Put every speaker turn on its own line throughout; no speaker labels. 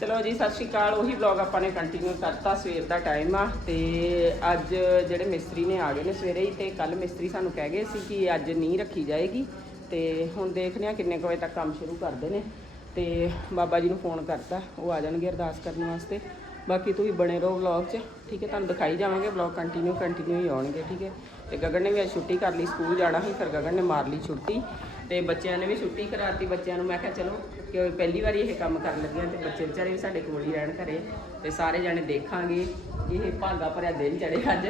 ਚਲੋ ਜੀ, ਸਤਿ ਸ਼੍ਰੀ ਅਕਾਲ। ਉਹੀ ਵਲੌਗ ਆਪਾਂ ਨੇ ਕੰਟੀਨਿਊ ਕਰਤਾ, ਸਵੇਰ ਦਾ ਟਾਈਮ ਆ। ਤੇ ਅੱਜ ਜਿਹੜੇ ਮਿਸਤਰੀ ਨੇ ਆ ਗਏ ਨੇ ਸਵੇਰੇ ਹੀ, ਤੇ ਕੱਲ ਮਿਸਤਰੀ ਸਾਨੂੰ ਕਹਿ ਗਏ ਸੀ ਕਿ ਅੱਜ ਨਹੀਂ ਰੱਖੀ ਜਾਏਗੀ। ਤੇ ਹੁਣ ਦੇਖਦੇ ਆ ਕਿੰਨੇ ਕੁ ਵਜੇ ਤੱਕ ਕੰਮ ਸ਼ੁਰੂ ਕਰਦੇ ਨੇ। ਤੇ ਬਾਬਾ ਜੀ ਨੂੰ ਫੋਨ ਕਰਤਾ, ਉਹ ਆ ਜਾਣਗੇ ਅਰਦਾਸ ਕਰਨ ਵਾਸਤੇ। ਬਾਕੀ ਤੁਸੀਂ ਬਣੇ ਰਹੋ ਵਲੌਗ 'ਚ, ਠੀਕ ਹੈ? ਤੁਹਾਨੂੰ ਦਿਖਾਈ ਜਾਵਾਂਗੇ ਵਲੌਗ ਕੰਟੀਨਿਊ ਕੰਟੀਨਿਊ ਹੀ ਆਉਣਗੇ, ਠੀਕ ਹੈ? ਤੇ ਗਗਨ ਨੇ ਵੀ ਅੱਜ ਛੁੱਟੀ ਕਰ ਲਈ, ਸਕੂਲ ਜਾਣਾ ਸੀ, ਫਿਰ ਗਗਨ ਨੇ ਮਾਰ ਲਈ ਛੁੱਟੀ। ਤੇ ਬੱਚਿਆਂ ਨੇ ਵੀ ਛੁੱਟੀ ਕਰਾਤੀ ਬੱਚਿਆਂ ਨੂੰ ਮੈਂ ਕਿਹਾ ਚਲੋ ਕਿ ਪਹਿਲੀ ਵਾਰੀ ਇਹ ਕੰਮ ਕਰਨ ਲੱਗਿਆ ਤੇ ਬੱਚੇ ਵਿਚਾਰੇ ਵੀ ਸਾਡੇ ਕੋਲ ਹੀ ਰਹਿਣ ਘਰੇ ਤੇ ਸਾਰੇ ਜਾਣੇ ਦੇਖਾਂਗੇ ਇਹ ਭਾਗਾ ਭਰਿਆ ਦਿਨ ਚੜੇ ਅੱਜ।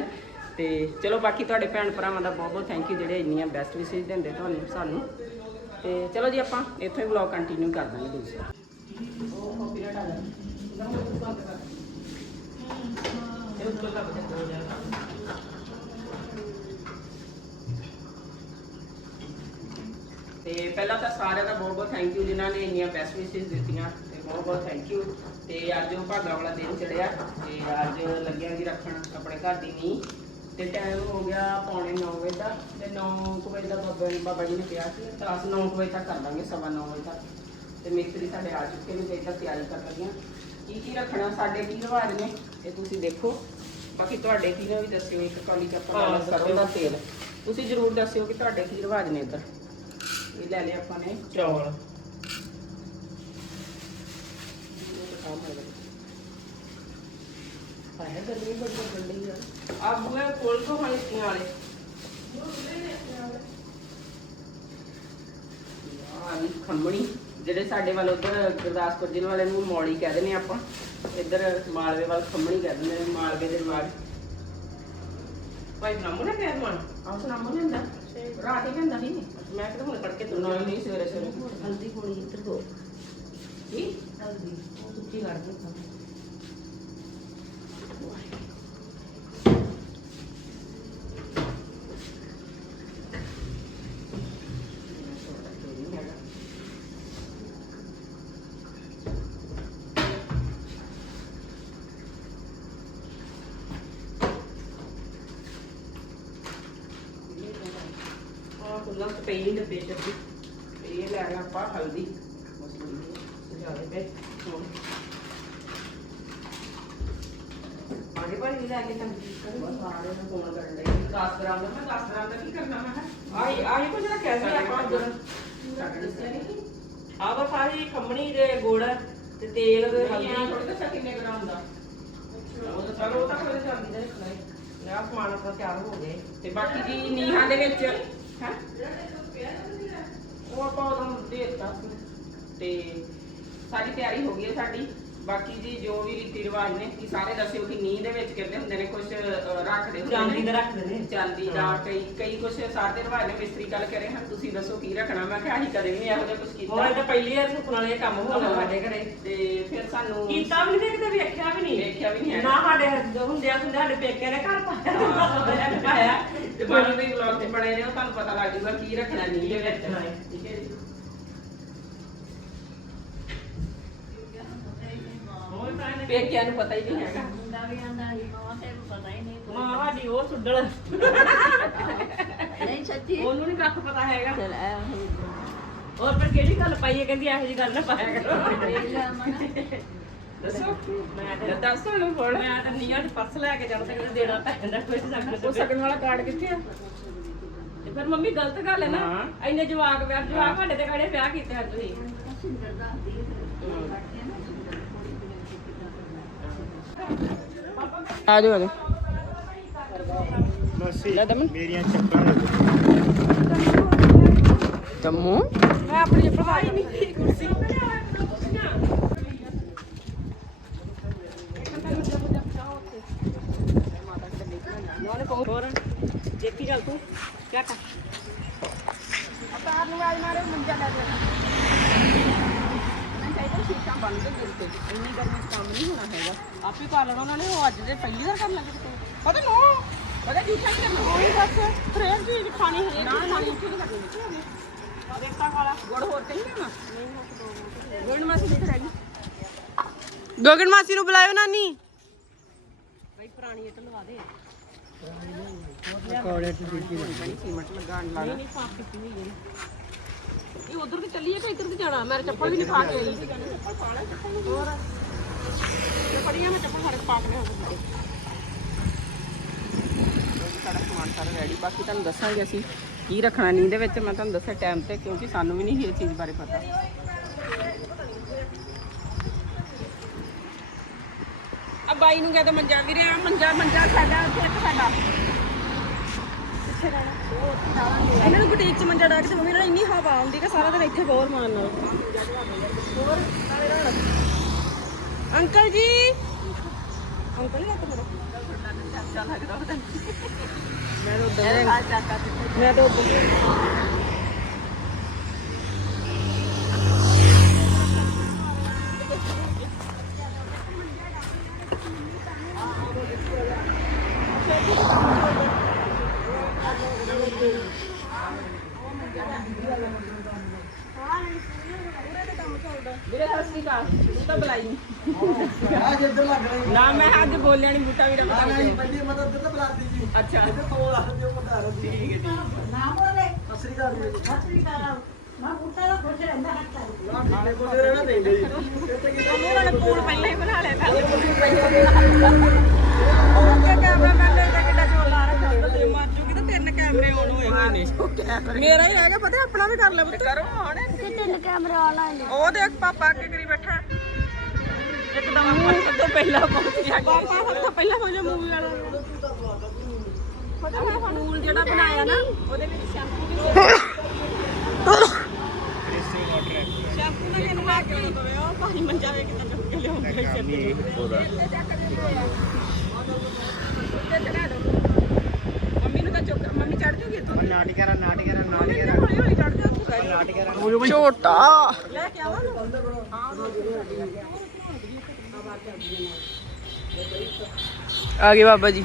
ਤੇ ਚਲੋ ਬਾਕੀ ਤੁਹਾਡੇ ਭੈਣ ਭਰਾਵਾਂ ਦਾ ਬਹੁਤ ਬਹੁਤ ਥੈਂਕ ਯੂ ਜਿਹੜੇ ਇੰਨੀਆਂ ਬੈਸਟ ਵਿਸ਼ੇਸ ਦਿੰਦੇ ਤੁਹਾਨੂੰ ਸਾਨੂੰ। ਤੇ ਚਲੋ ਜੀ ਆਪਾਂ ਇੱਥੇ ਹੀ ਵਲੌਗ ਕੰਟੀਨਿਊ ਕਰ ਦਾਂਗੇ ਦੂਸਰਾ ਉਹ ਕਾਪੀਰਾਈਟ ਆ ਜਾਣਾ ਹੋ ਜਾਏਗਾ ਤੇ ਪਹਿਲਾਂ ਤਾਂ ਸਾਰਿਆਂ ਦਾ ਬਹੁਤ ਬਹੁਤ ਥੈਂਕ ਯੂ ਜਿਨ੍ਹਾਂ ਨੇ ਇੰਨੀਆਂ ਬੈਸਟ ਵਿਸ਼ੇਸ ਦਿੱਤੀਆਂ ਤੇ ਬਹੁਤ ਬਹੁਤ ਥੈਂਕ ਯੂ ਤੇ ਅੱਜ ਉਹ ਭਾਗਾ ਵਾਲਾ ਦਿਨ ਚੜਿਆ ਤੇ ਅੱਜ ਲੱਗਿਆ ਜੀ ਰੱਖਣ ਆਪਣੇ ਘਰ ਦੀ ਨੀਂਹ। ਤੇ ਟਾਈਮ ਹੋ ਗਿਆ ਪੌਣੇ 9 ਵਜੇ ਦਾ ਤੇ 9 ਵਜੇ ਦਾ ਬਾਬਾ ਜੀ ਬਾਬਾ ਜੀ ਨੇ ਕਿਹਾ ਸੀ 10 9 ਵਜੇ ਤੱਕ ਕਰ ਦਾਂਗੇ ਸਵਾ 9 ਵਜੇ ਤੱਕ। ਤੇ ਮਿਸਤਰੀ ਸਾਡੇ ਆ ਚੁੱਕੇ ਨੇ ਤੇ ਇਹਦਾ ਤਿਆਰੀ ਕਰ ਲੱਗੀਆਂ। ਕੀ ਕੀ ਰੱਖਣਾ ਸਾਡੇ ਕੀ ਰਿਵਾਜ ਨੇ? ਇਹ ਤੁਸੀਂ ਦੇਖੋ। ਬਾਕੀ ਤੁਹਾਡੇ ਕੀ ਨੇ ਵੀ ਦੱਸਿਓ ਇੱਕ ਕੌਲੀ ਚ ਆਪਾਂ ਲੈ ਲਿਆ ਸਰੋਂ ਦਾ ਤੇਲ। ਤੁਸੀਂ ਜਰੂਰ ਦੱਸਿਓ ਕਿ ਤੁਹਾਡੇ ਕੀ ਰਿਵਾਜ ਨੇ ਇੱਧਰ। ਇਹ ਲੈ ਲਿਆ ਆਪਾਂ ਨੇ। ਚੌਲ। ਆਇਆ ਗਰਮੀ ਬੜੀ ਵੱਡੀ ਆ। ਆ ਬੂਏ ਕੋਲ ਤੋਂ ਹੁਣ ਇਤੀਆਂ ਵਾਲੇ। ਆ ਵੀ ਖੰਮਣੀ ਜਿਹੜੇ ਸਾਡੇ ਵੱਲ ਉਧਰ ਗੁਰਦਾਸਪੁਰ ਜ਼ਿਲ੍ਹੇ ਵਾਲੇ ਨੂੰ ਮੌਲੀ ਕਹਿ ਦਿੰਦੇ ਆਪਾਂ ਇੱਧਰ ਮਾਲਵੇ ਵੱਲ ਖੰਮਣੀ ਕਹਿ ਦਿੰਦੇ ਨੇ ਮਾਲਵੇ ਦੇ ਰਿਵਾਜ ਭਾਈ ਨਾਮੂ ਨੇ ਕਿਹਾ ਮਨ ਆਹ ਸੁਨਾਮੂ ਨੇ ਹੁੰਦਾ ਰਾਤ ਹੀ ਕਹਿੰਦਾ ਸੀ। ਮੈਂ ਕਿਹਾ ਹੁਣ ਕਰਕੇ ਤੂੰ ਨਹੀਂ ਨਹੀਂ ਸਵੇਰੇ ਸਵੇਰੇ।
ਹਲਦੀ ਹੋਣੀ ਇੱਧਰ ਹੋ
ਕੀ?
ਹਲਦੀ ਉਹ ਸੁੱਕੀ ਕਰ ਦੇ।
ਕੁੱਲਾ ਪਈ ਡੱਬੇ ਤੇ ਇਹ ਲੈ ਲਿਆ ਆਪਾਂ ਹਲਦੀ। ਸਜਾਦੇ ਪਏ ਹੁਣ ਆਗੇ ਪਰ ਇਹ ਲੈ ਕੇ ਤਾਂ ਸਾਰੇ ਨੂੰ ਫੋਨ ਕਰਨ ਲਈ 10 ਗ੍ਰਾਮ ਦਾ ਮੈਂ 10 ਗ੍ਰਾਮ ਦਾ ਕੀ ਕਰਨਾ ਮੈਂ ਆਈ ਆਈ ਕੁਝ ਰੱਖਿਆ ਸੀ ਆਪਾਂ ਉਧਰ। ਆ ਵਾ ਸਾਰੀ ਖੰਮਣੀ ਦੇ ਗੁੜ ਤੇ ਤੇਲ ਦੇ ਹਲਦੀ। ਥੋੜੀ ਦੱਸਿਆ ਕਿੰਨੇ ਗ੍ਰਾਮ ਦਾ? ਉਹ ਤਾਂ ਚਲੋ ਉਹ ਤਾਂ ਕੋਈ ਜਾਂਦੀ ਦਾ ਰੱਖਣਾ ਹੈ ਲਿਆ ਸਮਾਨ ਆਪਣਾ ਤਿਆਰ ਹੋ ਗਏ ਤੇ ਬਾਕੀ ਜੀ ਨੀਹਾਂ ਦੇ ਵਿੱਚ? ਹੈ? ਉਹ ਆਪਾਂ ਉਦੋਂ ਦੇ ਦਿੱਤਾ ਸੀ ਤੇ ਸਾਡੀ ਤਿਆਰੀ ਹੋ ਗਈ ਹੈ ਸਾਡੀ। ਬਾਕੀ ਜੀ ਜੋ ਵੀ ਰੀਤੀ ਰਿਵਾਜ ਨੇ ਕਿ ਸਾਰੇ ਦੱਸਿਓ ਕਿ ਨੀਂਹ ਦੇ ਵਿੱਚ ਕਹਿੰਦੇ ਹੁੰਦੇ ਨੇ ਕੁਝ ਰੱਖਦੇ ਹੁੰਦੇ
ਚਾਂਦੀ
ਨੇ।
ਦਾ ਰੱਖਦੇ ਨੇ।
ਚਾਂਦੀ ਦਾ ਕਈ ਕਈ ਕੁਝ ਸਾਰੇ ਰਿਵਾਜ ਨੇ ਮਿਸਤਰੀ ਗੱਲ ਕਰੇ ਹਨ ਤੁਸੀਂ ਦੱਸੋ ਕੀ ਰੱਖਣਾ? ਮੈਂ ਕਿਹਾ ਅਸੀਂ ਕਦੇ ਵੀ ਨਹੀਂ ਇਹੋ ਜਿਹਾ ਕੁਝ ਕੀਤਾ।
ਹੁਣ ਇਹ ਤਾਂ ਪਹਿਲੀ ਵਾਰ ਸੁਪਨਾ ਵਾਲੇ ਕੰਮ ਹੋਣਾ ਸਾਡੇ ਘਰੇ।
ਤੇ ਫਿਰ ਸਾਨੂੰ
ਕੀਤਾ ਵੀ ਨਹੀਂ ਕਿਤੇ ਵੇਖਿਆ ਵੀ ਨਹੀਂ।
ਵੇਖਿਆ ਵੀ ਨਹੀਂ ਹੈਗਾ।
ਨਾ ਸਾਡੇ ਹੁੰਦਿਆਂ ਹੁੰਦੇ ਸਾਡੇ ਪੇਕੇ ਨੇ ਘਰ ਪਾਇਆ। ਪਾਇਆ।
ਤੇ ਬਾਕੀ ਦੇ ਵਲੌਗ ਤੇ ਬਣੇ ਰਹੋ ਤੁਹਾਨੂੰ ਪਤਾ ਲੱਗ ਜਾਊਗਾ ਕੀ ਰੱਖਣਾ ਨੀਂਹ ਦੇ ਵਿੱਚ।
ਰੱਖਣਾ ਹੈ।
ਠੀਕ ਹੈ ਪੇਕਿਆਂ ਨੂੰ ਪਤਾ ਹੀ ਨਹੀਂ ਹੈਗਾ।
ਮੁੰਡਾ ਵੀ ਆਂਦਾ ਸੀ ਮਾਂ ਤੇ ਪਤਾ ਹੀ ਨਹੀਂ।
ਮਾਂ ਸਾਡੀ ਉਹ ਸੁੱਡਲ।
ਨਹੀਂ ਸੱਚੀ।
ਉਹਨੂੰ ਨਹੀਂ ਕੱਖ ਪਤਾ ਹੈਗਾ।
ਚਲ
ਹੋਰ ਪਰ ਕਿਹੜੀ ਗੱਲ ਪਾਈ ਹੈ? ਕਹਿੰਦੀ ਇਹੋ ਜੀ ਗੱਲ ਨਾ ਪਾਇਆ ਕਰੋ।
ਦੱਸੋ?
ਮੈਂ
ਲੈ ਦੱਸੋ ਨੂੰ ਫੋੜ
ਮੈਂ ਤਾਂ ਨੀਆਂ ਚ ਪਰਸ ਲੈ ਕੇ ਜਾਣਾ ਤੇ ਦੇਣਾ ਪੈਂਦਾ ਕੋਈ ਸਕਦਾ
ਉਹ ਸਕਣ ਵਾਲਾ ਕਾਰਡ ਕਿੱਥੇ ਆ?
ਤੇ ਫਿਰ ਮੰਮੀ ਗਲਤ ਗੱਲ ਹੈ ਨਾ। ਇੰਨੇ ਜਵਾਕ ਵਿਆਹ ਜਵਾਕ ਸਾਡੇ ਤੇ ਕਿਹੜੇ ਵਿਆਹ ਕੀਤੇ ਹਨ ਤੁਸੀਂ।
ਸਿੰਦਰ ਦਾ ਦੀ
ਆ ਜਾਓ ਆ ਜਾਓ।
ਮਾਸੀ
ਲੈ ਦਮਨ।
ਮੇਰੀਆਂ ਚੱਪਲਾਂ
ਜੰਮੂ
ਮੈਂ ਆਪਣੀ ਪੜ੍ਹਾਈ ਨਹੀਂ ਕੁਰਸੀ ਹੋਰ ਦੇਖੀ ਚੱਲ ਤੂੰ। ਕਿਆ ਕਰ?
ਤਾਰ ਨੂੰ ਆਈ ਮਾਰੇ ਮੰਜਾ ਲੈ ਦੇ ਚਾਹੀਦਾ ਸੀਟਾਂ ਬੰਦ ਦੇ ਦਿੱਤੇ ਇੰਨੀ ਗਰਮੀ ਚ ਕੰਮ ਨਹੀਂ ਹੋਣਾ ਹੈਗਾ।
ਆਪੇ ਕਰ ਲੈਣਾ ਉਹਨਾਂ ਨੇ ਉਹ ਅੱਜ ਦੇ ਪਹਿਲੀ ਵਾਰ ਕਰਨ ਲੱਗੇ ਤੂੰ।
ਪਤਾ ਨੋ ਪਤਾ ਝੂਠਾ ਨਹੀਂ ਕਰਨਾ
ਉਹੀ ਬਸ ਫਰੇਮ ਚੀਜ਼ ਖਾਣੀ ਹੈ
ਨਾ ਖਾਣੀ ਉੱਥੇ ਨਹੀਂ ਕਰਨੀ।
ਦੇਖਤਾ ਕਾਲਾ
ਗੁੜ ਹੋਰ ਤੇ ਨਹੀਂ ਕਰਨਾ? ਗੁੜ ਮਾਸੀ ਦੇਖ ਰਹੀ
ਗਗਨ ਮਾਸੀ ਨੂੰ ਬੁਲਾਇਓ ਨਾਨੀ।
ਬਈ ਪੁਰਾਣੀ ਇਹ ਲਵਾ ਦੇ।
ਪਕੌੜੇ ਤੇ ਦਿੱਤੀ
ਬੜੀ ਸੀਮਟ ਲਗਾਉਣ ਲੱਗਾ
ਨਹੀਂ ਸਾਫ਼ ਕੀਤੀ ਹੋਈ ਹੈ ਇਹ ਉਧਰ ਤੇ ਚੱਲੀਏ ਕਿ ਇੱਧਰ ਤੇ ਜਾਣਾ? ਮੇਰੇ ਚੱਪਲ ਵੀ ਨਹੀਂ ਪਾ ਕੇ ਆਈ। ਹੋਰ।
ਫੜੀਆਂ ਮੈਂ ਚੱਪਲ ਫ਼ਰਕ ਪਾ ਕੇ ਹੋ ਸਾਡਾ ਸਮਾਨ ਸਾਰਾ ਰੈਡੀ ਬਾਕੀ ਤੁਹਾਨੂੰ ਦੱਸਾਂਗੇ ਅਸੀਂ ਕੀ ਰੱਖਣਾ ਨੀਂਦ ਦੇ ਵਿੱਚ। ਮੈਂ ਤੁਹਾਨੂੰ ਦੱਸਿਆ ਟਾਈਮ ਤੇ ਕਿਉਂਕਿ ਸਾਨੂੰ ਵੀ ਨਹੀਂ ਇਹ ਚੀਜ਼ ਬਾਰੇ ਪਤਾ। ਆ ਬਾਈ ਨੂੰ ਕਹਿੰਦਾ ਮੰਜਾ ਵੀਰੇ ਆ ਮੰਜਾ ਮੰਜਾ ਸਾਡਾ ਉੱਥੇ ਇੱਕ ਸਾਡਾ।
ਇਹਨਾਂ ਨੂੰ ਬੁਟੀਕ 'ਚ ਮੰਜਾ ਡਾ ਕੇ ਤੇ ਮੰਮੀ ਨਾਲ ਇੰਨੀ ਹਵਾ ਆਉਂਦੀ ਕਿ ਸਾਰਾ ਦਿਨ ਇੱਥੇ ਗੌਰ ਮਾਰਨ ਨਾਲ। ਅੰਕਲ ਜੀ। ਅੰਕਲ ਹੀ ਲੱਗਦਾ ਮੈਂ ਤਾਂ ਮੈਂ ਤਾਂ ਉਦੋਂ
ਵੀਰੇ ਸਤਿ ਸ਼੍ਰੀ ਅਕਾਲ ਤੂੰ ਤਾਂ ਬੁਲਾਈ ਨਹੀਂ ਨਾ ਮੈਂ ਅੱਜ ਬੋਲਿਆ ਨਹੀਂ ਅੱਛਾ। ਠੀਕ ਹੈ ਜੀ।
ਮੰਮੀ ਵਾਲੇ ਪੂਲ ਪਹਿਲਾਂ ਹੀ ਬਣਾ ਲਿਆ ਕਰ ਉਹ ਕੈਮਰਾਮੈਨ ਨੇ ਤਾਂ ਕਿੱਡਾ ਜੋਰ ਲਾ ਰੱਖਿਆ ਤੇ ਮਰ ਜੂਗੀ ਤਾਂ ਤਿੰਨ ਕੈਮਰੇ ਆਨ ਹੋਏ ਹੋਏ ਨੇ। ਮੇਰਾ ਹੀ ਰਹਿ ਗਿਆ ਪਤਾ ਆਪਣਾ ਵੀ ਕਰ ਲੈ ਪੁੱਤ। ਕਰੋ ਹੁਣ।
ਤਿੰਨ ਕੈਮਰੇ ਆਨਲਾਈਨ
ਉਹ ਦੇਖ ਪਾਪਾ ਅੱਗੇ ਕਰੀ ਬੈਠਾ। ਇੱਕਦਮ ਸਭ ਤੋਂ ਪਹਿਲਾਂ ਪਹੁੰਚ ਗਿਆ ਪਾਪਾ ਸਭ ਤੋਂ ਪਹਿਲਾਂ ਹੋ ਜਾ ਮੂਵੀ ਵਾਲਾ। ਫੂਲ ਜਿਹੜਾ ਬਣਾਇਆ ਨਾ ਉਹਦੇ ਵਿੱਚ ਸ਼ੈਂਪੂ ਵੀ ਸ਼ੈਂਪੂ ਨਾਲ ਕਿੰਨਾ ਲਾ ਕੇ ਉਹ ਪਾਣੀ ਮੰਜਾ ਵੇ ਕਿਤਾ ਚੁੱਕ ਕੇ ਲਿਆਉਂਦੇ ਨਹੀਂ ਉਹਦਾ
ਮੰਮੀ ਨੂੰ ਤਾਂ ਚੁੱਕ ਮੰਮੀ ਚੜ ਜੂਗੀ ਇੱਥੋਂ
ਨਾਟਕਰਾ ਨਾਟਕਰਾ ਨਾਟਕਰਾ
ਹੌਲੀ ਹੌਲੀ ਚੜ ਜਾ। ਤੂੰ
ਨਾਟਕਰਾ
ਛੋਟਾ।
ਲੈ ਕੇ ਆਵਾਂ।
ਆ ਗਏ ਬਾਬਾ ਜੀ।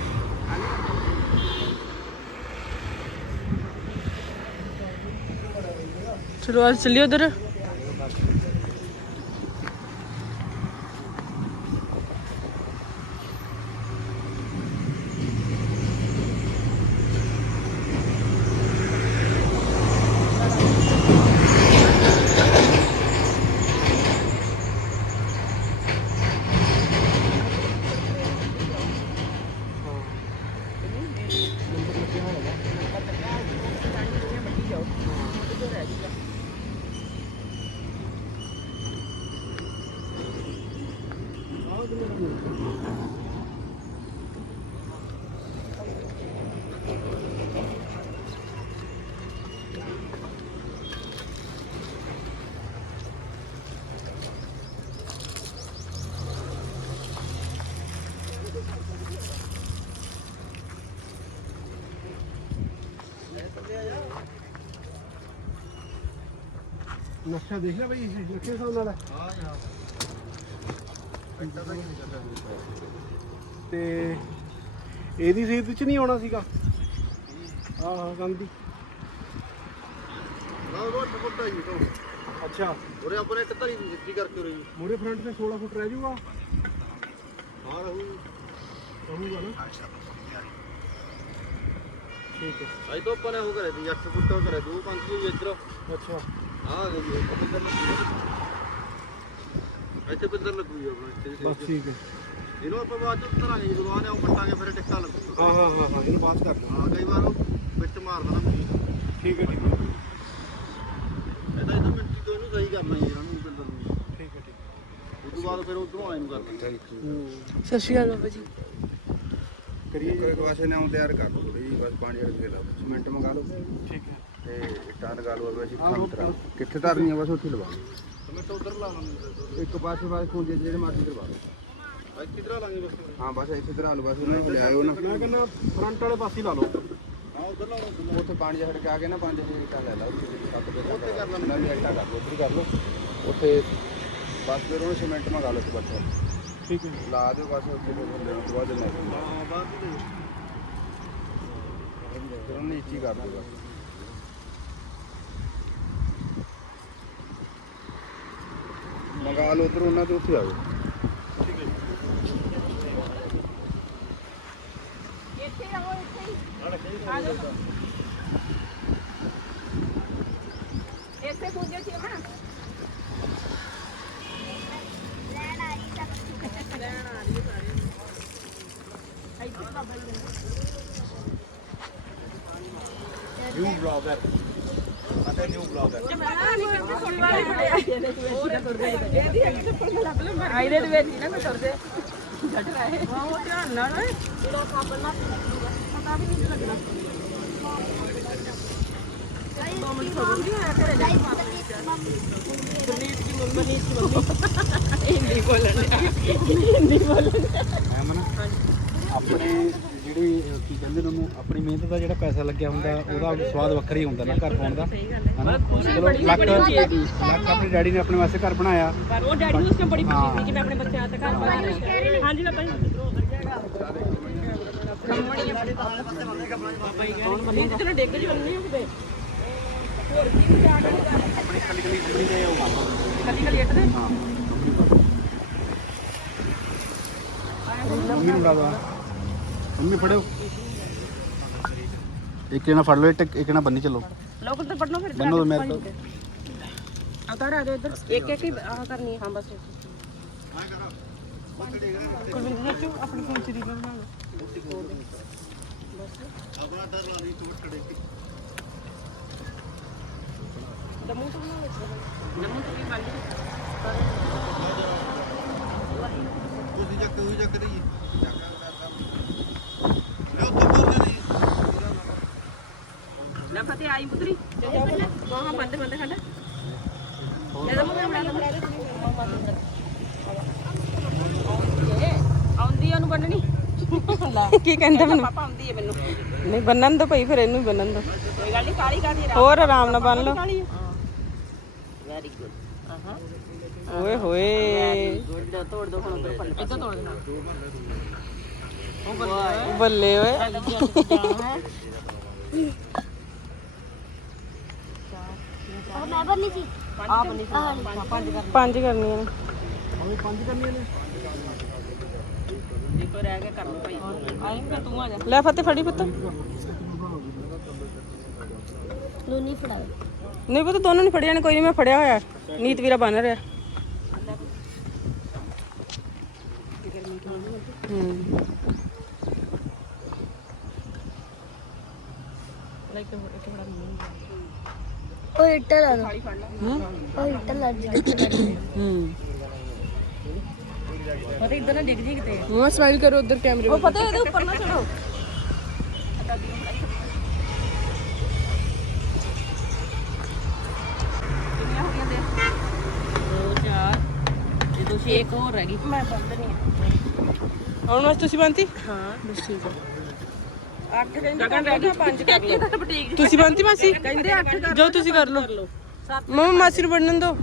ਚਲੋ ਅੱਜ ਚੱਲਿਓ ਉਧਰ।
ਨਕਸ਼ਾ ਦੇਖ ਲੈ ਬਈ ਇਹ ਨਕਸ਼ੇ ਨਾਲ। ਤੇ ਇਹਦੀ ਸੀਟ ਚ ਨਹੀਂ ਆਉਣਾ ਸੀਗਾ? ਹਾਂ ਹਾਂ ਗੰਦੀ ਅੱਛਾ।
ਉਰੇ ਆਪਣੇ ਇੱਕ ਧਰੀ ਦੀ ਸਿੱਧੀ ਕਰਕੇ ਉਰੇ
ਮੋੜੇ ਫਰੰਟ ਤੇ 16 ਫੁੱਟ ਰਹਿ ਜਾਊਗਾ?
ਹਾਂ ਰਹੂ
ਰਹੂਗਾ ਨਾ? ਠੀਕ ਹੈ।
ਅਜ ਤੋਂ ਆਪਾਂ ਨੇ ਉਹ ਕਰੇ ਸੀ 8 ਫੁੱਟ ਕਰੇ ਦੋ ਪੰਜ ਵੀ ਇੱਧਰ।
ਅੱਛਾ।
ਲੱਗੂਗੀ ਇੱਥੇ ਪਿੱਧਰ ਲੱਗੂਗੀ ਆਪਣਾ ਇੱਥੇ ਦੀ
ਬਸ
ਸੀਟ।
ਠੀਕ ਹੈ।
ਇਹਨੂੰ ਆਪਾਂ ਬਾਅਦ ਚ ਉਤਰਾਂਗੇ ਜਦੋਂ ਆਨੇ ਉਹ ਕੱਟਾਂਗੇ ਫਿਰ ਟਿੱਕਾ ਲੱਗੂਗਾ
ਹਾਂ ਹਾਂ ਹਾਂ ਹਾਂ ਇਹਨੂੰ ਬਾਤ ਕਰ ਲਓ
ਹਾਂ ਕਈ ਵਾਰ ਉਹ ਵਿੱਚ ਮਾਰ ਦੇਣਾ ਮਸ਼ੀਨ
ਠੀਕ ਹੈ ਠੀਕ ਹੈ।
ਇਹਦਾ ਇਹਦਾ ਮਿੰਟ ਤੋਂ ਇਹਨੂੰ ਸਹੀ ਕਰਨਾ ਜੀ ਇਹਨਾਂ ਨੂੰ ਪਿੱਧਰ ਨੂੰ
ਠੀਕ ਹੈ ਠੀਕ
ਉਸ ਤੋਂ ਬਾਅਦ ਫਿਰ ਉਧਰੋਂ ਆਏ ਨੂੰ ਕਰਨਾ।
ਸਤਿ ਸ਼੍ਰੀ ਅਕਾਲ ਬਾਬਾ ਜੀ।
ਕਰੀਏ
ਤਿਆਰ ਕਰ ਲਓ ਥੋੜੀ ਬਸ ਪਾਣੀ ਵਾਲੀ ਫੇਰ ਸੀਮੈਂਟ ਮੰਗਾ ਲਓ।
ਠੀਕ ਹੈ।
ਤੇ ਇੱਟਾਂ ਲਗਾ ਲਓ ਕਿੱਥੇ ਧਰਨੀ ਆ ਬਸ ਉੱਥੇ ਲਵਾ ਲਓ।
ਮੈਂ ਤਾਂ ਉਧਰ ਲਾ ਲਾਂਗੇ
ਇੱਕ ਪਾਸੇ ਬਸ ਖੁੰਝੇ ਜਿਹੜੇ ਮਰਜ਼ੀ ਕਰਵਾ ਲਓ।
ਇੱਥੇ ਤਰ੍ਹਾਂ ਲਾਂਗੇ ਬਸ।
ਹਾਂ ਬਸ ਇੱਥੇ ਧਰਾ ਲਓ ਬਸ ਉਹਨਾਂ ਨੂੰ ਲਿਆਇਓ ਨਾ।
ਮੈਂ ਕਹਿੰਦਾ ਫਰੰਟ ਵਾਲੇ ਪਾਸੇ ਹੀ ਲਾ ਲਓ।
ਹਾਂ ਉਧਰ ਲਾਉਣਾ
ਉੱਥੇ ਪਾਣੀ ਛੱਡ ਕੇ ਆ ਕੇ ਨਾ ਪੰਜ ਛੇ ਇੱਟਾਂ ਲੈ ਲਓ ਸੱਤ ਦੇ ਉੱਥੇ ਕਰ ਲੈਣਾ ਵੀ ਇੱਟਾਂ ਕਰ ਲਓ ਉੱਧਰ ਕਰ ਲਓ। ਉੱਥੇ ਬਸ ਫਿਰ ਉਹਨੂੰ ਸੀਮੈਂਟ ਮੰਗਾ ਲਓ ਇੱਕ ਪਾਸੇ
ਠੀਕ ਹੈ।
ਲਾ ਦਿਓ ਬਸ ਉੱਥੇ ਬੰਦੇ ਨੂੰ ਦਵਾ ਦੇਣਾ
ਹਾਂ ਬਾਅਦ ਚ
ਫਿਰ ਉਹਨੂੰ ਕਰ ਦਿਓ ਬਸ। ਮੰਗਾ ਲਓ ਉਧਰ ਉਹਨਾਂ ਦੇ ਉੱਥੇ ਆ ਜਾਓ ਇੱਥੇ ਆਓ
ਇੱਥੇ ਹੀ। ਆ ਜਾਓ। ਇੱਥੇ ਗੁੰਜੇ ਸੀ ਨਾ
ਲੈਣ ਆ ਰਹੀ ਸਭ ਲੈਣ ਆ ਰਹੀ ਸਾਰੇ ਇੱਥੇ ਤਾਂ ਬਈ ਯੂ ਰਾਵਰ
ਆਈਦੇ ਦੇ ਵਿੱਚ ਨਾ ਕੋਈ ਤੁਰਦੇ ਘਟ ਰਹੇ ਉਹ ਧਿਆਨ ਨਾਲ ਜਿਹੜਾ ਖਾਬਲ ਨਾ ਪਤਾ ਵੀ ਨਹੀਂ ਲੱਗਣਾ ਦੋ ਖਬਰ ਨਹੀਂ ਆਇਆ ਘਰੇ ਜਾ ਕੇ ਦੀ ਮੰਮੀ ਦੀ ਮੰਮੀ ਹਿੰਦੀ ਬੋਲਣ ਹਿੰਦੀ ਬੋਲਣ
ਆਪਣੇ ਜਿਹੜੀ ਅਹ, ਕੀ ਕਹਿੰਦੇ ਨੇ ਉਹਨੂੰ ਆਪਣੀ ਮਿਹਨਤ ਦਾ ਜਿਹੜਾ ਪੈਸਾ ਲੱਗਿਆ ਹੁੰਦਾ ਉਹਦਾ ਸਵਾਦ ਵੱਖਰਾ ਹੀ ਹੁੰਦਾ ਨਾ ਘਰ ਪਾਉਣ ਦਾ। ਹਨਾ? ਚਲੋ ਲੱਕ ਲੱਕ ਆਪਣੇ ਡੈਡੀ ਨੇ ਆਪਣੇ ਵਾਸਤੇ ਘਰ ਬਣਾਇਆ।
ਪਰ ਉਹ ਡੈਡੀ ਨੂੰ ਉਸ ਟਾਈਮ ਬੜੀ ਖੁਸ਼ੀ ਸੀ ਕਿ ਮੈਂ ਆਪਣੇ ਬੱਚਿਆਂ ਤੇ ਘਰ ਪਾ ਲਈ ਹਾਂਜੀ ਪਾਪਾ ਜੀ। ਕੌਣ ਬਣੀ ਤੇ ਡਿੱਗ ਜੀ ਬੰਨੀ ਹੋ ਕਿਤੇ ਹੋਰ ਕੀ ਵਾਲੀ ਗੱਲ
ਆਪਣੀ ਕੱਲੀ ਕੱਲੀ ਕੰਪਨੀ ਦੇ ਉਹ
ਕਦੀ ਇੱਟ ਦੇ
ਹਾਂ ਮੰਮੀ ਨੂੰ ਬੁਲਾ ਮੰਮੀ ਫੜਿਓ। ਇੱਕ ਜਣਾ ਫੜ ਲਓ ਇੱਕ ਇੱਕ ਜਣਾ ਬੰਨੀ ਚੱਲੋ।
ਲੋਕਲ ਤੇ ਪੜਨੋ ਫਿਰ
ਬੰਨੋ ਮੇਰੇ ਤੋਂ
ਉਤਾਰ ਆ ਜਾ ਇੱਧਰ। ਇੱਕ ਇੱਕ ਹੀ ਆਹ ਕਰਨੀ ਹੈ ਹਾਂ ਬਸ। ਕੁਲਵਿੰਦਰ ਜੀ ਆਪਣੀ ਫੋਨ ਚਰੀ ਬਣਾ ਲਓ
ਆਪਣਾ ਡਰ ਲਾ ਰਹੀ ਤੂੰ ਖੜੇ ਕੇ
ਦਮੂ ਤੋਂ ਬਣਾ ਲਓ ਦਮੂ ਤੋਂ ਵੀ ਬੰਦ
ਤੁਸੀਂ ਚੱਕ ਉਹੀ ਚੱਕ ਰਹੀ ਲੈ ਉੱਤੇ ਬੋਲਦੇ ਨਹੀਂ
ਨਾ ਫਤੇ ਆਈ ਪੁੱਤਰੀ ਹਾਂ ਹਾਂ ਬੰਦ ਬੰਦ ਖੰਡ ਲੈ ਦਮੂ ਬਣਾ ਲਓ ਆਉਂਦੀ ਉਹਨੂੰ ਬੰਨਣੀ
ਕੀ ਕਹਿੰਦਾ ਮੈਨੂੰ?
ਪਾਪਾ ਆਉਂਦੀ ਹੈ ਮੈਨੂੰ।
ਨਹੀਂ ਬੰਨਣ ਦੋ ਭਾਈ ਫਿਰ ਇਹਨੂੰ ਹੀ ਬੰਨਣ ਦੋ।
ਕੋਈ ਗੱਲ ਨਹੀਂ ਕਾਲੀ ਕਾਦੀ
ਹੋਰ ਆਰਾਮ ਨਾਲ ਬੰਨ ਲਓ।
ਵੈਰੀ ਗੁੱਡ ਆਹਾਂ।
ਓਏ ਹੋਏ।
ਗੁੱਡ ਤੋੜ ਦੋ ਹੁਣ ਉਧਰ ਪੱਲੇ ਇੱਧਰ ਤੋੜ ਦੇਣਾ
ਬੱਲੇ। ਓਏ।
ਮੈਂ ਬੰਨੀ ਸੀ।
ਆ। ਬੰਨੀ
ਪੰਜ ਕਰਨੀਆਂ ਨੇ?
ਦੇਖੋ ਰਹਿ ਗਿਆ ਕਰ ਲਓ ਭਾਈ। ਆਈ ਮੈਂ ਤੂੰ ਆ ਜਾ।
ਲੈ ਫਤਿਹ ਫੜੀ ਪੁੱਤ।
ਨੂਨੀ ਫੜਾ।
ਨਹੀਂ ਪੁੱਤ ਦੋਨੋਂ ਨਹੀਂ ਫੜਿਆ ਨੇ ਕੋਈ ਨਹੀਂ ਮੈਂ ਫੜਿਆ ਹੋਇਆ। ਨੀਤ ਵੀਰਾ ਬੰਨ ਰਿਹਾ ਹੂੰ
ਉਹ ਇੱਟਰ ਆ ਉਹ ਇੱਟਰ ਲੱਗ ਗਿਆ
ਹੂੰ
ਪਤਾ ਇੱਧਰ ਨਾ ਡਿੱਗ ਜੀ ਕਿਤੇ
ਮਮਾ ਸਮਾਈਲ ਕਰੋ ਉਧਰ ਕੈਮਰੇ ਉਹ ਫਤਿਹ ਇਹਦੇ ਉੱਪਰ ਨਾ ਚੜੋ
ਕਿੰਨੀਆਂ ਹੋ ਗਈਆਂ ਦੇ ਦੋ ਚਾਰ। ਇਹ ਦੋ ਛੇ ਇੱਕ ਹੋਰ ਰਹਿ ਗਈ। ਮੈਂ ਬੰਦ ਨਹੀਂ
ਹੁਣ ਬਸ ਤੁਸੀਂ ਬੰਨਤੀ
ਹਾਂ ਬਸ ਠੀਕ ਹੈ
ਅੱਠ ਕਹਿੰਦੇ ਕਰ ਲਓ ਪੰਜ ਕਰ ਲਓ।
ਬਟੀਕ
ਤੁਸੀਂ ਬੰਨਤੀ ਮਾਸੀ? ਕਹਿੰਦੇ ਅੱਠ ਕਰ ਜੋ ਤੁਸੀਂ ਕਰ ਲਓ। ਮਮਾ ਮਾਸੀ ਨੂੰ ਬੰਨਣ ਦਿਓ।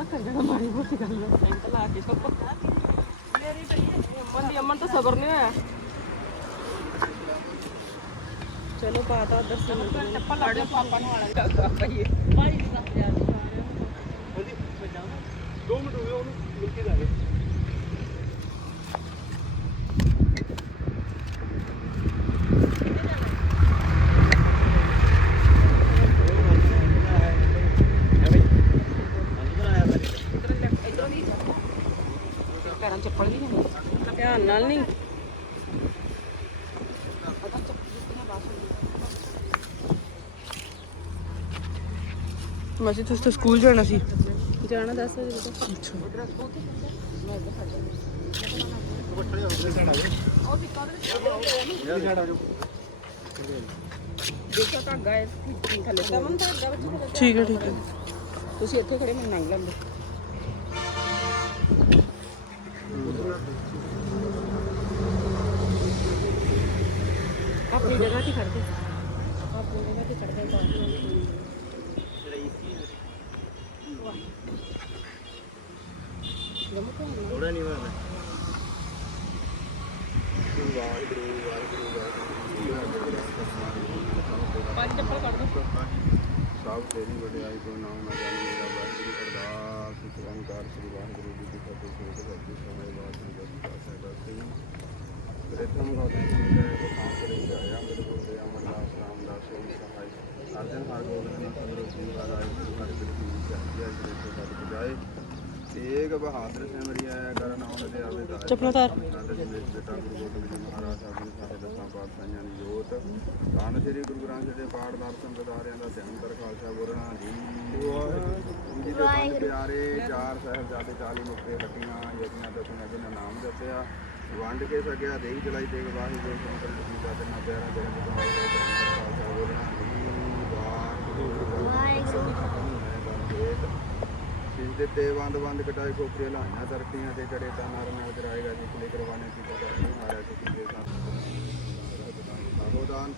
ਰੱਖਣ ਜਿਹੜਾ ਮਾੜੀ ਮੋਟੀ ਗੱਲ ਹੈ ਬੈਂਕ ਲਾ ਕੇ ਸਭ
ਮੇਰੀ ਤਾਂ ਅਮਨ ਦੀ ਅਮਨ ਤਾਂ ਸਬਰ ਨਹੀਂ ਹੋਇਆ। ਚਲੋ ਪਾਤਾ ਉਧਰ ਸੇ
ਟੱਪਾ ਲਾ ਦੇ ਪਾਪਾ ਨੂੰ ਆਲਾ
ਹਾਂਜੀ 2 ਮਿੰਟ ਹੋ ਗਏ ਉਹਨੂੰ ਮਿਲ ਕੇ ਜਾ ਰਹੇ
ਪੈਰਾਂ 'ਚ ਚੱਪਲ ਵੀ ਨਹੀਂ
ਧਿਆਨ ਨਾਲ ਨਹੀਂ ਮਾਸੀ ਤੁਸੀਂ ਤਾਂ ਸਕੂਲ ਜਾਣਾ ਸੀ।
ਜਾਣਾ ਦੱਸ ਵਜੇ ਦੇਖੋ ਥੱਲੇ ਦਮਨ ਵਿੱਚ
ਠੀਕ ਹੈ ਠੀਕ ਹੈ।
ਤੁਸੀਂ ਇੱਥੇ ਖੜੇ ਮੈਨੂੰ ਨੰਗ ਲੰਦੇ। ਆਪਣੀ ਜਗ੍ਹਾ ਤੇ ਖੜਦੇ ਆਪਣੀ ਜਗ੍ਹਾ ਤੇ ਖੜਦੇ ਬਾਕੀ
ਥੋੜਾ ਨਹੀਂ ਹੋਣਾ
ਪੰਜ ਚੱਪਲ ਕੱਢ ਦੋ
ਸਭ ਤੇਰੀ ਵਡਿਆਈ ਕੋ ਨਾਮ ਨਾ ਜਾਣੇ ਮੇਰਾ ਵਾਹਿਗੁਰੂ ਅਰਦਾਸ ਸ੍ਰੀ ਸ੍ਰੀ ਵਾਹਿਗੁਰੂ ਜੀ ਦੀ ਫਤਿਹ ਸ੍ਰੀ ਗੁਰੂ ਗ੍ਰੰਥ ਸਾਹਿਬ ਵਾਹਿਗੁਰੂ ਜੀ ਕਾ ਖਾਲਸਾ ਪ੍ਰਥਮ ਗੌਤਮ ਦੇ ਬਖਾਨ ਕਰੇ ਜਾਇਆ ਮੇਰੇ ਕੋਲ ਦੇ ਅਮਰਦਾਸ ਰਾਮਦਾਸ ਸਿੰਘ ਸਹਾਈ ਅਰਜਨ ਹਰ ਗੋਬਿੰਦ ਨੇ ਪੰਦਰੋ ਸਿੰਘ ਦਾ ਰਾਜ ਗੁਰੂ ਹਰਿ ਬਿਰਤੀ ਚਾਹੀਏ ਜਿਹੜੇ ਤੋਂ ਸਦ ਬਜਾਏ ਤੇਗ ਬਹਾਦਰ ਸਿਮਰਿਆ ਕਰ ਨਾਮ ਦੇ ਆਵੇ ਦਾ ਚਪਲਾ ਤਾਰ। ਦੇ ਵਿੱਚ ਬੇਟਾ ਗੁਰੂ ਗੋਬਿੰਦ ਜੀ ਮਹਾਰਾਜ ਸਾਹਿਬ ਜੀ ਸਾਡੇ ਦਸਾਂ ਪਾਤਸ਼ਾਹਾਂ ਦੀ ਜੋਤ। ਧੰਨ ਸ੍ਰੀ ਗੁਰੂ ਗ੍ਰੰਥ ਸਾਹਿਬ ਦੇ ਪਾਠ ਦਰਸ਼ਨ ਦਦਾਰਿਆਂ ਦਾ ਧਿਆਨ ਕਰ ਖਾਲਸਾ ਗੁਰਾਂ ਜੀ ਜੀ ਦੇ ਪੰਜ ਪਿਆਰੇ ਚਾਰ ਸਾਹਿਬਜ਼ਾਦੇ 40 ਮੁਕਤੇ ਲੱਗੀਆਂ ਯਤਨਾਂ ਤੇ ਸੁਣਿਆ ਜਿਨ੍ਹਾਂ ਨਾਮ ਜਪਿਆ ਵੰਡ ਕੇ ਸਕਿਆ ਦੇਈ ਚਲਾਈ ਤੇਗ ਵਾਹਿਗੁਰੂ ਸੰਕਲ ਜੀ ਦਾ ਤੇ ਨਾ ਪਿਆਰਾ ਦੇ ਕਮਾਲ ਦਾ ਖਾਲਸਾ ਗੁਰਾਂ ਜੀ ਵਾਹਿਗੁਰੂ। ਸਿਰ ਦੇ ਤੇ ਬੰਦ ਬੰਦ ਕਟਾਈ ਖੋਪਰੀਆਂ ਲਾਈਆਂ ਧਰਤੀਆਂ ਤੇ ਜੜੇ ਤਾਂ ਨਰ ਨਾਲ ਕਰਾਏਗਾ ਜੀ ਕਲੇ ਕਰਵਾਣੇ ਕੀ ਪਤਾ ਨਹੀਂ ਕਿ ਦੇ ਸਾਬੋਦਾਨ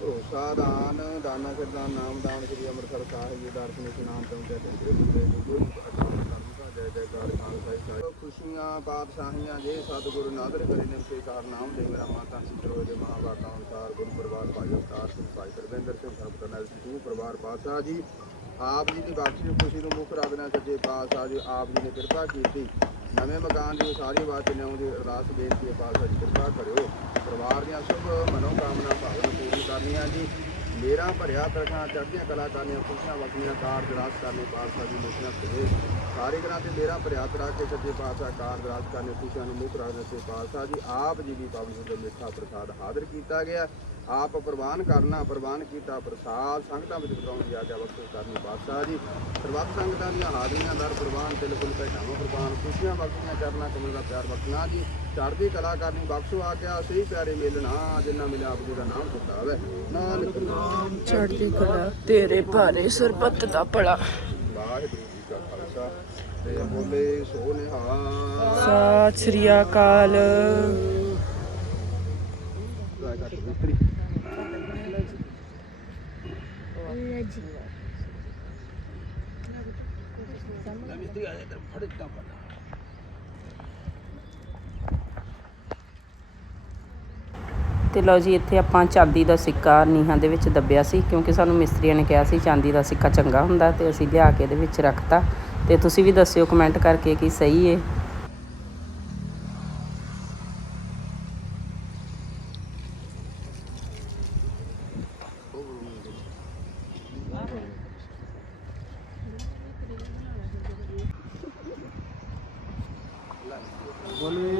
ਭਰੋਸਾ ਦਾਨ ਦਾਨਾ ਸਰਦਾਨ ਨਾਮ ਦਾਨ ਸ੍ਰੀ ਅੰਮ੍ਰਿਤਸਰ ਸਾਹਿਬ ਜੀ, ਦਰਸ਼ਨ ਇਸ਼ਨਾਨ ਤੋਂ ਤੇ ਤੇ ਗੁਰੂ ਅਕਾਲ ਦਾ ਜੈ ਜੈਕਾਰ ਖਾਲਸਾ ਸਾਹਿਬ ਖੁਸ਼ੀਆਂ, ਪਾਤਸ਼ਾਹੀਆਂ, ਜੇ ਸਤਿਗੁਰੂ ਨਾਦਰ ਕਰੇ ਨਿਮਕੇ ਕਾਰ ਨਾਮ ਦੇ ਮੇਰਾ ਮਾਤਾ ਸਿੱਧਰੋ ਦੇ ਮਹਾਵਾਕਾ ਅਨੁਸਾਰ ਗੁਰੂ ਪਰਿਵਾਰ ਭਾਈ ਅਵਤਾਰ ਸਿੰਘ, ਭਾਈ ਤਰਵਿੰਦਰ ਸਿੰਘ ਸਰਬ ਕਰਨੈਲ ਸਿੰਘ ਪਰਿਵਾਰ ਪਾਤਸ਼ਾਹ ਜੀ ਆਪ ਜੀ ਦੀ ਬਖਸ਼ਿਸ਼ ਖੁਸ਼ੀ ਨੂੰ ਮੁੱਖ ਰੱਖਦਿਆਂ ਸੱਜੇ ਪਾਤਸ਼ਾਹ ਜੀ ਆਪ ਜੀ ਨੇ ਕਿਰਪਾ ਕੀਤੀ। ਨਵੇਂ ਮਕਾਨ ਦੀ ਉਸਾਰੀ ਵਾਸਤੇ ਲਿਆਉਣ ਦੀ ਅਰਦਾਸ ਬੇਨਤੀ ਹੈ, ਪਾਤਸ਼ਾਹ ਜੀ, ਕਿਰਪਾ ਕਰਿਓ। ਪਰਿਵਾਰ ਦੀਆਂ ਸ਼ੁਭ ਮਨੋਕਾਮਨਾ ਭਾਵਨਾ ਪੂਰੀ ਕਰਨੀਆਂ ਜੀ। ਮੇਰਾ ਭਰਿਆ ਤਰਖਾਂ, ਚੜ੍ਹਦੀਆਂ ਕਲਾ ਕਰਨੀਆਂ, ਖੁਸ਼ੀਆਂ ਵਕੀਆਂ ਕਾਰ ਦਰਾਸ ਕਰਨੇ, ਪਾਤਸ਼ਾਹ ਜੀ, ਮੁਖੀਆਂ ਸਦੇ ਸਾਰੇ ਘਰਾਂ ਤੇ ਮੇਰਾ ਭਰਿਆ ਤਰਾ ਕੇ ਸੱਚੇ ਪਾਤਸ਼ਾਹ ਕਾਰ ਦਰਾਸ ਕਰਨੇ ਖੁਸ਼ੀਆਂ ਨੂੰ ਮੁੱਖ ਰੱਖਦੇ ਸੇ ਪਾਤਸ਼ਾਹ ਜੀ ਆਪ ਜੀ ਦੀ ਪਵਨ ਦੇ ਮਿੱਠਾ ਪ੍ਰਸਾਦ ਹਾਜ਼ਰ ਕੀਤਾ ਗਿਆ। ਆਪ ਪ੍ਰਵਾਨ ਕਰਨਾ ਪ੍ਰਵਾਨ ਕੀਤਾ ਪ੍ਰਸਾਦ ਸੰਗਤਾਂ ਵਿੱਚ ਬਤਾਉਣ ਦੀ ਆਗਿਆ ਬਖਸ਼ਿਸ਼ ਕਰਨੀ ਪਾਤਸ਼ਾਹ ਜੀ। ਸਰਬੱਤ ਸੰਗਤਾਂ ਦੀਆਂ ਹਾਜ਼ਰੀਆਂ ਦਰ ਪ੍ਰਵਾਨ ਤਿਲ ਫੁੱਲ ਭੇਟਾਵਾਂ ਪ੍ਰਵਾਨ ਖੁਸ਼ੀਆਂ ਬਖਸ਼ੀਆਂ ਚਰਨਾ ਕਮਲ ਦਾ ਪਿਆਰ ਬਖਸ਼ਣਾ ਜੀ। ਚੜ੍ਹਦੀ ਕਲਾ ਕਰਨੀ ਬਖਸ਼ੋ ਆਗਿਆ ਸਹੀ ਪਿਆਰੇ ਮਿਲਣਾ ਜਿੰਨਾ ਮਿਲਿਆ ਆਪ ਜੀ ਦਾ ਨਾਮ ਦਿੱਤਾ ਹੋਵੇ। ਨਾਨਕ ਨਾਮ
ਚੜ੍ਹਦੀ ਕਲਾ ਤੇਰੇ ਭਾਰੇ ਸਰਬੱਤ ਦਾ ਭਲਾ।
ਵਾਹਿਗੁਰੂ। ਖਾਲਸਾ ਤੇ ਬੋਲੇ ਸੋ ਨਿਹਾਲ
ਸਤਿ ਸ੍ਰੀ ਅਕਾਲ। ਤੇ ਲਓ ਜੀ ਇੱਥੇ ਆਪਾਂ ਚਾਂਦੀ ਦਾ ਸਿੱਕਾ ਨੀਹਾਂ ਦੇ ਵਿੱਚ ਦੱਬਿਆ ਸੀ ਕਿਉਂਕਿ ਸਾਨੂੰ ਮਿਸਤਰੀਆਂ ਨੇ ਕਿਹਾ ਸੀ ਚਾਂਦੀ ਦਾ ਸਿੱਕਾ ਚੰਗਾ ਹੁੰਦਾ ਤੇ ਅਸੀਂ ਲਿਆ ਕੇ ਇਹਦੇ ਵਿੱਚ ਰੱਖਤਾ। ਤੇ ਤੁਸੀਂ ਵੀ ਦੱਸਿਓ ਕਮੈਂਟ ਕਰਕੇ ਕਿ ਸਹੀ ਹੈ
ਬੋਲੇ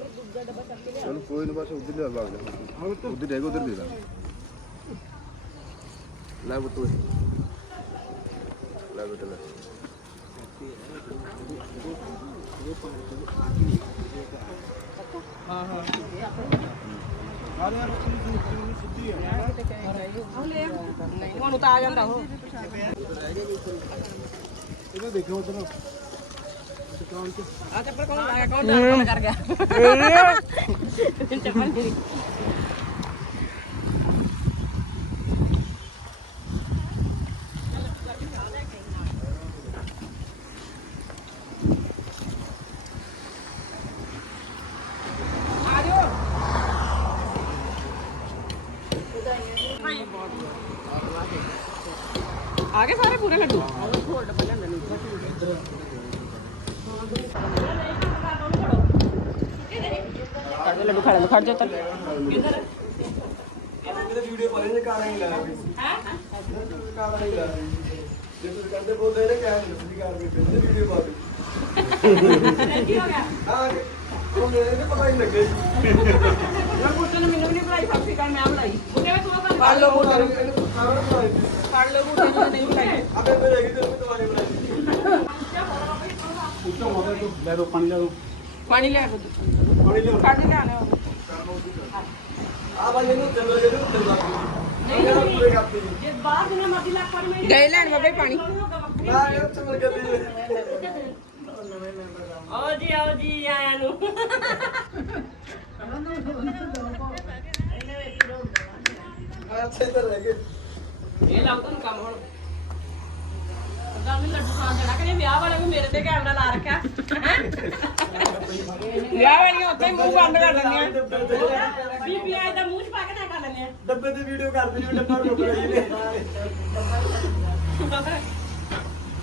ਚਲੋ ਕੋਈ ਨਾ ਬਸ ਉਧਰ ਲੈ ਵਗ ਜਾ ਉਧਰ ਦੇਖ ਉਧਰ ਦੇ ਲਾ ਲੈ ਬੁੱਤੋ ਲੈ ਬੁੱਤੇ ਲੈ।
ਤੁਹਾਨੂੰ ਤਾਂ ਆ ਜਾਂਦਾ ਉਹ
ਇਹਨੂੰ ਦੇਖੋ ਉਧਰ
ਆ ਚੱਪਲ ਕੌਣ ਲਾਇਆ ਕੌਣ ਡਰ ਕਰ ਗਿਆ ਚੱਪਲ ਨਹੀਂ ਆ ਗਏ ਸਾਰੇ ਪੂਰੇ ਲੱਡੂ?
ਲੱਡੂ ਖਾ ਲੈ ਖੜ ਜਾ ਤੱਕ
ਉਹ ਮੇਰੇ ਨੇ ਪਤਾ ਹੀ ਲੱਗੇ
ਮੈਂ ਪੁੱਛਣ ਮੈਨੂੰ ਵੀ ਨਹੀਂ ਬੁਲਾਈ ਸਤਿ ਸ਼੍ਰੀ ਅਕਾਲ ਮੈਂ ਬੁਲਾਈ
ਉਹਨੇ ਵੀ ਤੂੰ।
ਫੜ ਲਓ ਫੜ ਲਓ ਨਹੀਂ ਬੁਲਾਈ
ਅਬੇ ਮੇਰੇ ਹੈਗੀ
ਉੱਚਾ ਪਾਣੀ ਲੈ ਦੋ
ਪਾਣੀ ਲੈ
ਪਾਣੀ ਲਿਓ
ਕੱਢ ਲਿਆਣਾ
ਆ ਬਾਈ ਇਹਨੂੰ ਚੱਲੋ ਇਹਨੂੰ ਚੱਲੋ ਨਹੀਂ ਨਹੀਂ। ਪੂਰੇ ਕਰਤੀ।
ਜੇ ਬਾਹਰ ਜਿੰਨਾ ਮਰਜ਼ੀ ਲੱਗ ਪਰ ਮੈਂ
ਗਏ ਲੈਣ ਬਾਬੇ ਪਾਣੀ।
ਨਾ ਇਹ ਉੱਥੇ ਮਿਲ ਗਿਆ
ਆਓ ਜੀ ਆਓ ਜੀ ਆਇਆਂ ਨੂੰ।
ਅੱਛੇ ਤਾਂ ਰਹਿ ਗਏ।
ਇਹ ਲਾਓ ਤੁਹਾਨੂੰ ਕੰਮ ਹੁਣ। ਗੱਲ ਨਹੀਂ ਲੱਡੂ ਖਾਣ ਦੇਣਾ ਕਿ ਵਿਆਹ ਵਾਲੇ ਨੂੰ ਮੇਰੇ ਤੇ ਕੈਮਰਾ ਲਾ ਰੱਖਿਆ।
ਵਿਆਹ ਵਾਲੀਆਂ ਉੱਥੇ ਹੀ ਮੂੰਹ ਬੰਦ ਕਰ ਦਿੰਦੀਆਂ।
ਬੀਬੀ ਆਏ ਤਾਂ ਮੂੰਹ ਚ ਪਾ ਕੇ ਨਾ ਕਰ ਲੈਂਦੇ ਆ
ਡੱਬੇ ਤੇ ਵੀਡੀਓ ਕਰ ਦਿਓ ਡੱਬਾ ਰੁਕ ਰਹੀ ਨੇ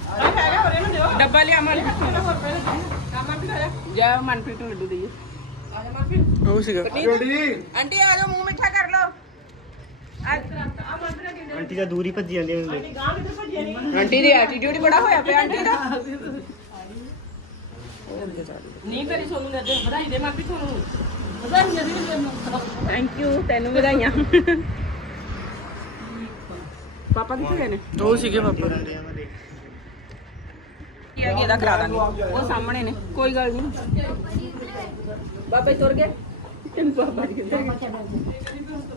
ਆ ਹੈਗਾ ਹੋਰੇ ਨੂੰ ਦਿਓ।
ਡੱਬਾ ਲਿਆ ਮਨਪ੍ਰੀਤ
ਹੋਰ ਪਹਿਲੇ ਕੰਮ ਵੀ ਕਰਿਆ
ਜਾ ਮਨਪ੍ਰੀਤ ਨੂੰ ਲੱਡੂ ਦੇਈਏ।
ਆ ਜਾ ਮਾਫੀ
ਉਹ ਸੀਗਾ।
ਜੋੜੀ।
ਆਂਟੀ ਆ ਜਾਓ ਮੂੰਹ ਮਿੱਠਾ ਕਰ ਲਓ।
ਆਂਟੀ ਦਾ ਦੂਰੀ ਭੱਜੀ ਜਾਂਦੀ ਹੁੰਦੀ।
ਆਂਟੀ ਗਾਂ ਕਿੱਧਰ ਭੱਜਿਆ ਨਹੀਂ
ਆਂਟੀ ਦੀ ਐਟੀਟਿਊਡ ਹੀ ਬੜਾ ਹੋਇਆ ਪਿਆ ਆਂਟੀ ਦਾ।
ਨਹੀਂ ਕਰੀ ਸੋਨੂੰ ਨੇ ਦੇ ਵਧਾਈ ਦੇ ਮਾਫੀ ਤੁਹਾਨੂੰ ਵਧਾਈ ਦੇ ਦੇ ਮੈਨੂੰ
ਥੈਂਕ ਯੂ ਤੈਨੂੰ ਵਧਾਈਆਂ। ਪਾਪਾ ਕਿੱਥੇ ਗਏ ਨੇ? ਉਹ ਸੀਗੇ ਪਾਪਾ। ਕੀ ਆ ਇਹਦਾ ਕਰਾ ਦਾਂਗੇ। ਉਹ ਸਾਹਮਣੇ ਨੇ ਕੋਈ ਗੱਲ ਨਹੀਂ। ਬਾਬਾ ਜੀ। ਤੁਰ ਗਏ? ਤੈਨੂੰ ਬਾਬਾ ਜੀ। ਕਹਿੰਦੇ